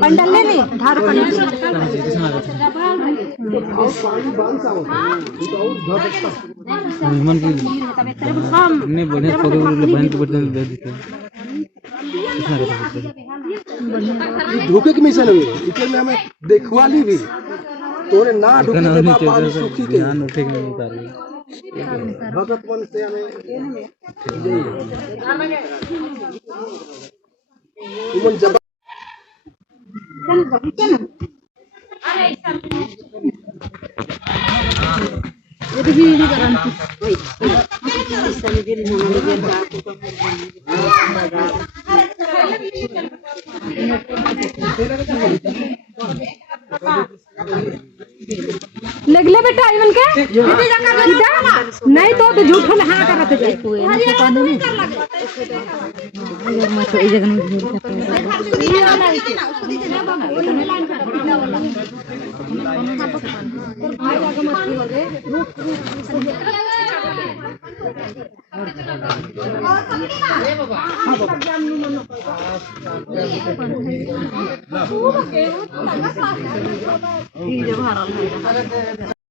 bundle ले धार नहीं बढ़िया फोटो बहन के बर्थडे में भेज देते धोखे के मिशन हुई इतने में हमें देखवाली भी तोरे ना ढुके के बाप पानी सुखी के ध्यान उठे के उतार भगत मन से हमें तुमन जब लगले बेटा इवन के नहीं तो झूठ हाँ करत जाए मैं तो जगह में